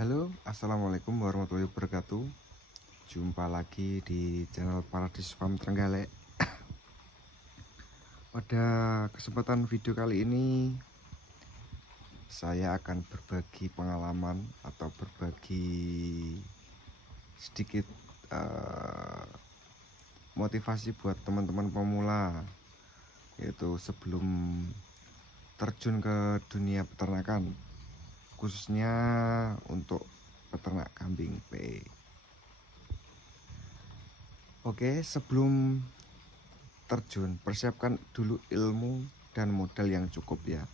Halo, assalamualaikum warahmatullahi wabarakatuh. Jumpa lagi di channel Paradise Farm Trenggalek. Pada kesempatan video kali ini, saya akan berbagi pengalaman atau berbagi sedikit motivasi buat teman-teman pemula, yaitu sebelum terjun ke dunia peternakan, khususnya untuk peternak kambing P. Oke, sebelum terjun, persiapkan dulu ilmu dan modal yang cukup ya.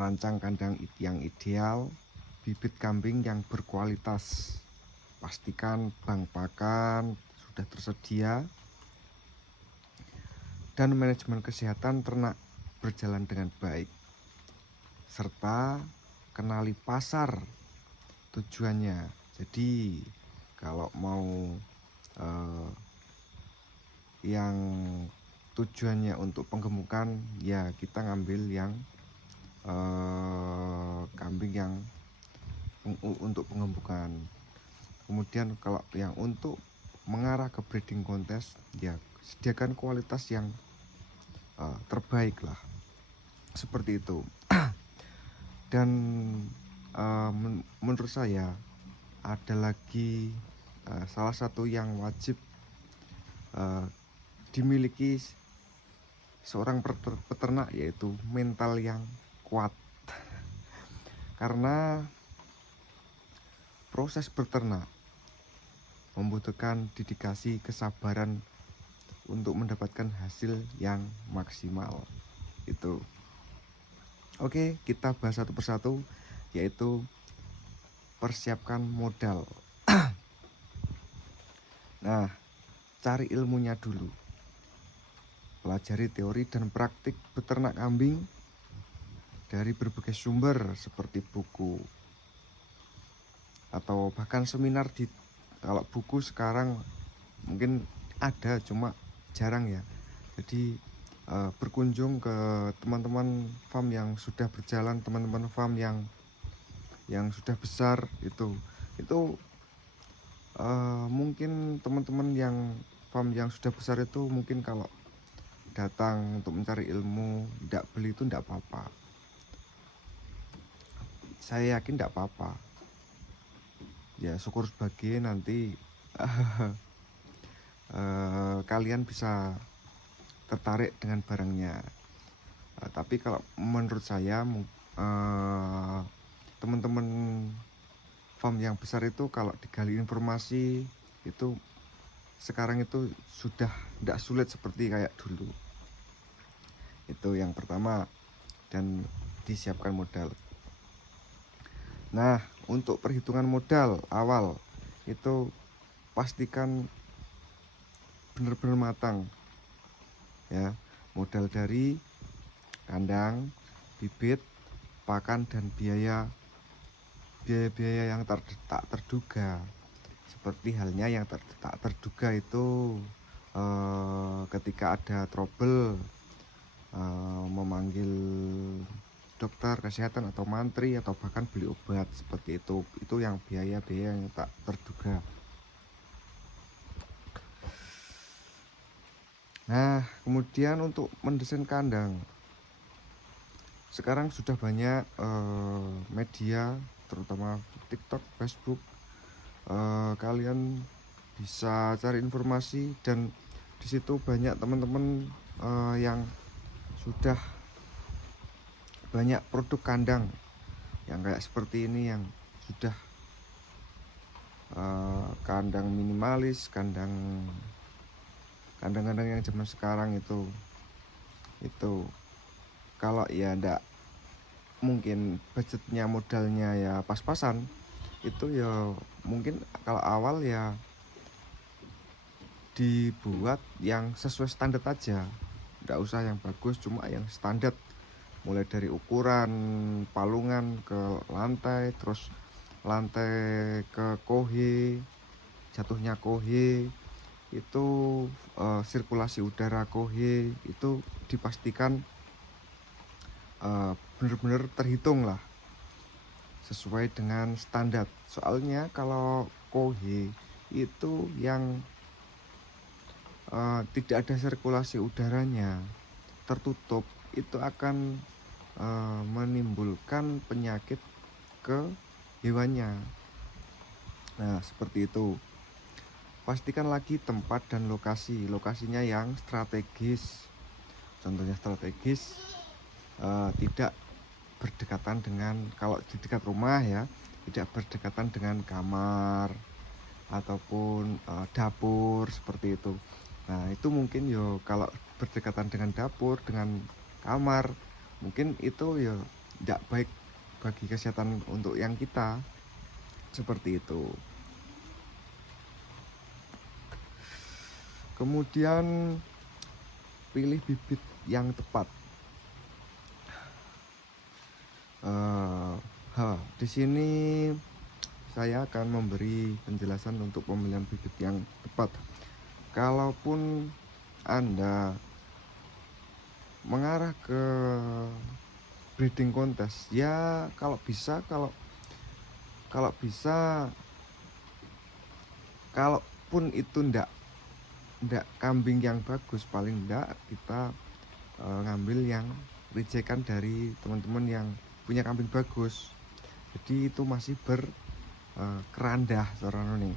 Rancang kandang yang ideal, bibit kambing yang berkualitas, pastikan bank pakan sudah tersedia, dan manajemen kesehatan ternak berjalan dengan baik, serta kenali pasar tujuannya. Jadi kalau mau yang tujuannya untuk penggemukan, ya kita ngambil yang kambing yang untuk penggemukan. Kemudian kalau yang untuk mengarah ke breeding contest, ya sediakan kualitas yang terbaik lah, seperti itu. Dan menurut saya ada lagi salah satu yang wajib dimiliki seorang peternak, yaitu mental yang kuat. Karena proses beternak membutuhkan dedikasi, kesabaran untuk mendapatkan hasil yang maksimal. Itu. Oke, kita bahas satu persatu, yaitu persiapkan modal. Nah, cari ilmunya dulu. Pelajari teori dan praktik beternak kambing dari berbagai sumber seperti buku atau bahkan seminar kalau buku sekarang mungkin ada, cuma jarang ya. Jadi berkunjung ke teman-teman farm yang sudah berjalan, teman-teman farm yang sudah besar, itu mungkin teman-teman yang farm yang sudah besar itu mungkin kalau datang untuk mencari ilmu, tidak beli itu tidak apa-apa. Saya yakin tidak apa-apa. Ya syukur sebagai nanti kalian bisa tertarik dengan barangnya. Tapi kalau menurut saya teman-teman farm yang besar itu kalau digali informasi itu sekarang itu sudah tidak sulit seperti kayak dulu. Itu yang pertama. Dan disiapkan modal. Nah, untuk perhitungan modal awal itu pastikan benar-benar matang ya. Modal dari kandang, bibit, pakan, dan biaya yang tak terduga. Seperti halnya yang tak terduga itu ketika ada trouble, memanggil dokter kesehatan atau mantri atau bahkan beli obat, seperti itu yang biaya yang tak terduga. Nah, kemudian untuk mendesain kandang, sekarang sudah banyak media, terutama TikTok, Facebook. Kalian bisa cari informasi, dan disitu banyak teman-teman yang sudah banyak produk kandang yang kayak seperti ini, yang sudah kandang minimalis, kandang-kandang yang zaman sekarang itu kalau ya ndak mungkin budgetnya, modalnya ya pas-pasan, itu ya mungkin kalau awal ya dibuat yang sesuai standar aja, nggak usah yang bagus, cuma yang standar, mulai dari ukuran palungan ke lantai, terus lantai ke kohe, jatuhnya kohe itu, sirkulasi udara kohe itu dipastikan benar-benar terhitung lah. sesuai dengan standar. Soalnya kalau kohe itu yang tidak ada sirkulasi udaranya, tertutup, itu akan menimbulkan penyakit ke hewannya. Nah, seperti itu. Pastikan lagi tempat dan lokasinya yang strategis. Contohnya strategis, tidak berdekatan dengan, kalau di dekat rumah ya, tidak berdekatan dengan kamar ataupun dapur seperti itu. Nah, itu mungkin yo kalau berdekatan dengan dapur, dengan kamar, mungkin itu ya tidak baik bagi kesehatan untuk yang kita, seperti itu. Kemudian pilih bibit yang tepat. Di sini saya akan memberi penjelasan untuk pemilihan bibit yang tepat. Kalaupun Anda mengarah ke breeding contest, ya kalau bisa, kalaupun itu ndak kambing yang bagus, paling ndak kita ngambil yang rejekan dari teman-teman yang punya kambing bagus. Jadi itu masih kerandah seorang nih.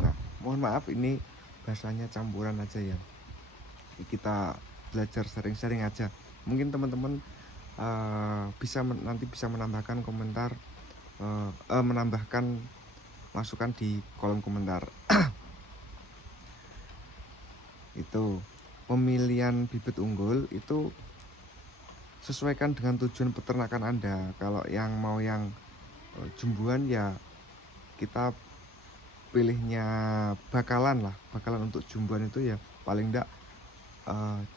Nah, mohon maaf ini bahasanya campuran aja ya. Kita belajar sharing-sharing aja. Mungkin teman-teman nanti bisa menambahkan komentar, menambahkan masukan di kolom komentar. Itu pemilihan bibit unggul itu sesuaikan dengan tujuan peternakan Anda. Kalau yang mau yang jumbuan ya kita pilihnya bakalan untuk jumbuan itu ya paling enggak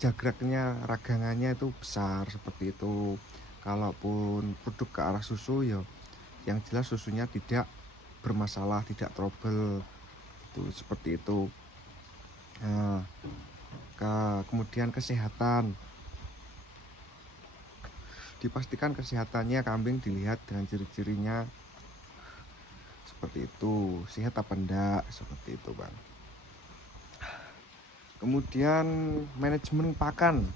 jagraknya, ragangannya itu besar seperti itu. Kalaupun produk ke arah susu ya yang jelas susunya tidak bermasalah, tidak trouble itu, seperti itu. Nah, kemudian kesehatan, dipastikan kesehatannya kambing dilihat dengan ciri-cirinya seperti itu, sehat apa enggak, seperti itu bang. Kemudian manajemen pakan.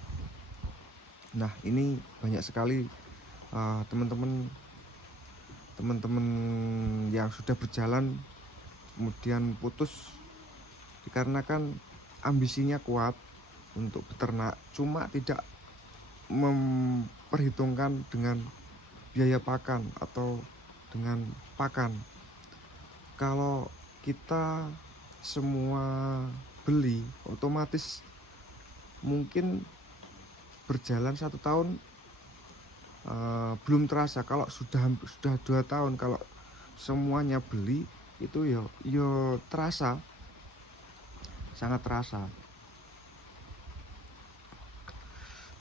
Nah, ini banyak sekali teman-teman yang sudah berjalan kemudian putus dikarenakan ambisinya kuat untuk beternak, cuma tidak memperhitungkan dengan biaya pakan atau dengan pakan. Kalau kita semua beli, otomatis mungkin berjalan 1 tahun belum terasa. Kalau sudah 2 tahun, kalau semuanya beli itu yo terasa, sangat terasa,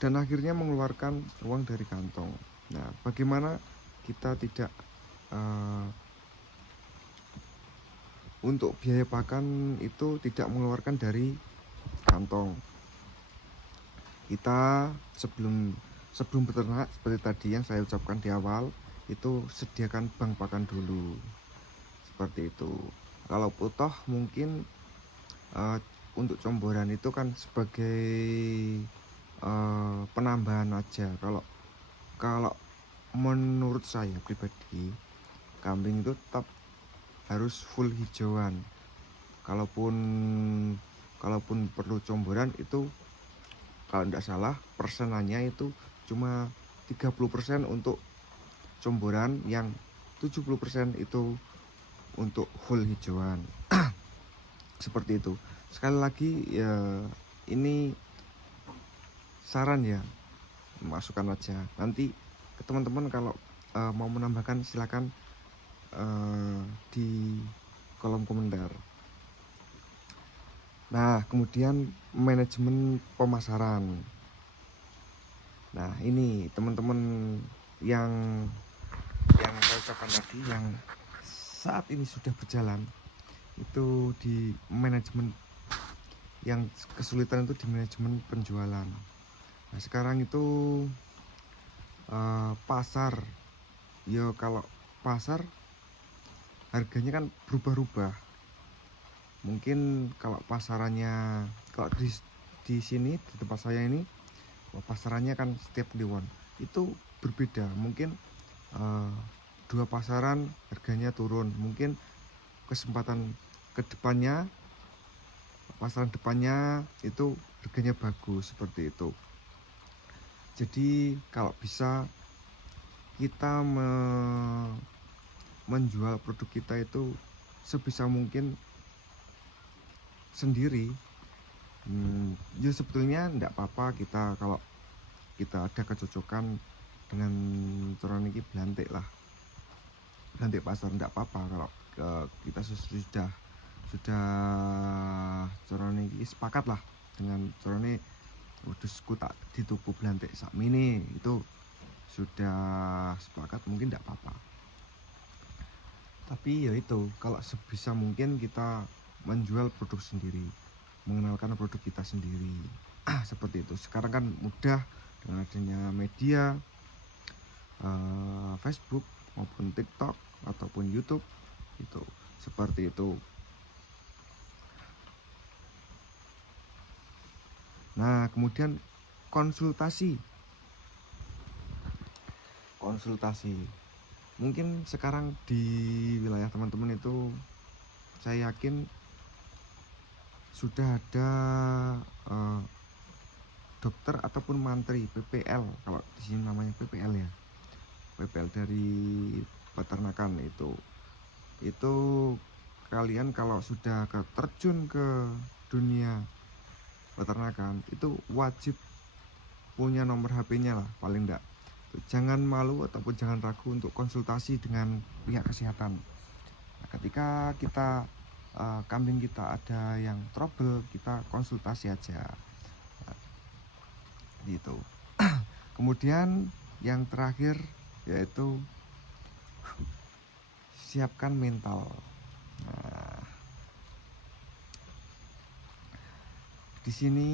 dan akhirnya mengeluarkan uang dari kantong. Nah, bagaimana kita tidak untuk biaya pakan itu tidak mengeluarkan dari kantong kita? Sebelum beternak, seperti tadi yang saya ucapkan di awal, itu sediakan bank pakan dulu, seperti itu. Kalau toh mungkin untuk comboran itu kan sebagai penambahan aja. Kalau menurut saya pribadi, kambing itu tetap harus full hijauan. Kalaupun perlu comboran itu, kalau tidak salah persenannya itu cuma 30% untuk comboran, yang 70% itu untuk full hijauan. Seperti itu. Sekali lagi ya, ini saran ya, masukan aja. Nanti ke teman-teman kalau mau menambahkan silakan di kolom komentar. Nah, kemudian manajemen pemasaran. Nah, ini teman-teman yang saya ucapkan tadi, yang saat ini sudah berjalan, itu di manajemen, yang kesulitan itu di manajemen penjualan. Nah, sekarang itu pasar, yo kalau pasar harganya kan berubah-ubah. Mungkin kalau pasarannya, kalau di sini di tempat saya ini pasarannya kan setiap kliwon itu berbeda. Mungkin dua pasaran harganya turun, mungkin kesempatan kedepannya pasaran depannya itu harganya bagus, seperti itu. Jadi kalau bisa kita menjual produk kita itu sebisa mungkin sendiri. Ya sebetulnya enggak apa-apa kita kalau kita ada kecocokan dengan coron ini belantik lah, belantik pasar, enggak apa-apa kalau kita sudah coron ini sepakat lah dengan coron ini, wedhusku tak dituku belantik sak mini, itu sudah sepakat, mungkin enggak apa-apa. Tapi ya itu, kalau sebisa mungkin kita menjual produk sendiri, mengenalkan produk kita sendiri. Seperti itu. Sekarang kan mudah dengan adanya media Facebook maupun TikTok ataupun YouTube, itu seperti itu. Nah, kemudian konsultasi. Mungkin sekarang di wilayah teman-teman itu saya yakin sudah ada dokter ataupun mantri PPL, kalau di sini namanya PPL ya, PPL dari peternakan. Itu kalian kalau sudah terjun ke dunia peternakan itu wajib punya nomor HP-nya lah, paling enggak. Jangan malu ataupun jangan ragu untuk konsultasi dengan pihak kesehatan. Nah, ketika kita kambing kita ada yang trouble, kita konsultasi aja, nah, gitu. Kemudian yang terakhir yaitu siapkan mental. Nah, di sini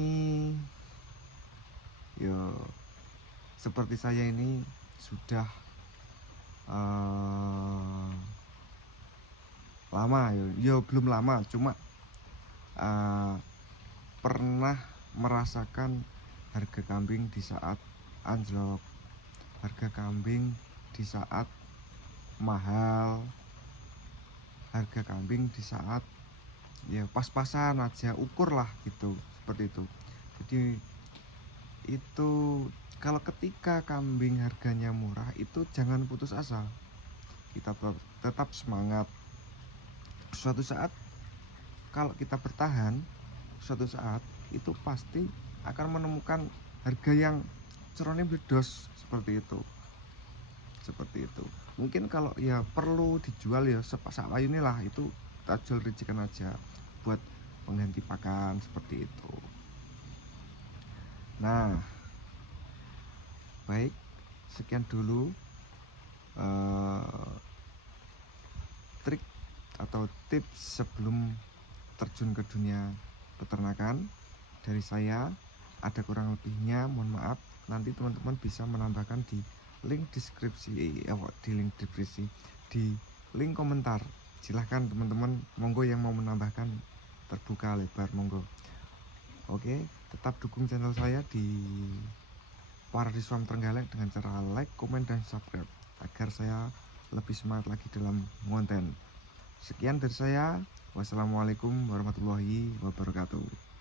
yo seperti saya ini sudah lama, yo belum lama, cuma pernah merasakan harga kambing di saat anjlok, harga kambing di saat mahal, harga kambing di saat ya pas-pasan aja, ukur lah gitu, seperti itu. Jadi itu kalau ketika kambing harganya murah itu jangan putus asa, kita tetap semangat. Suatu saat kalau kita bertahan, suatu saat itu pasti akan menemukan harga yang cerone bledos, seperti itu. Mungkin kalau ya perlu dijual ya sak-wayune lah, itu kita jual rincikan aja buat pengganti pakan, seperti itu. Nah, baik, sekian dulu trik atau tips sebelum terjun ke dunia peternakan dari saya. Ada kurang lebihnya mohon maaf, nanti teman-teman bisa menambahkan di link deskripsi, di link komentar. Silahkan teman-teman, monggo yang mau menambahkan, terbuka lebar, monggo. Oke, tetap dukung channel saya di Paradise Farm Trenggalek dengan cara like, komen, dan subscribe agar saya lebih semangat lagi dalam konten. Sekian dari saya. Wassalamualaikum warahmatullahi wabarakatuh.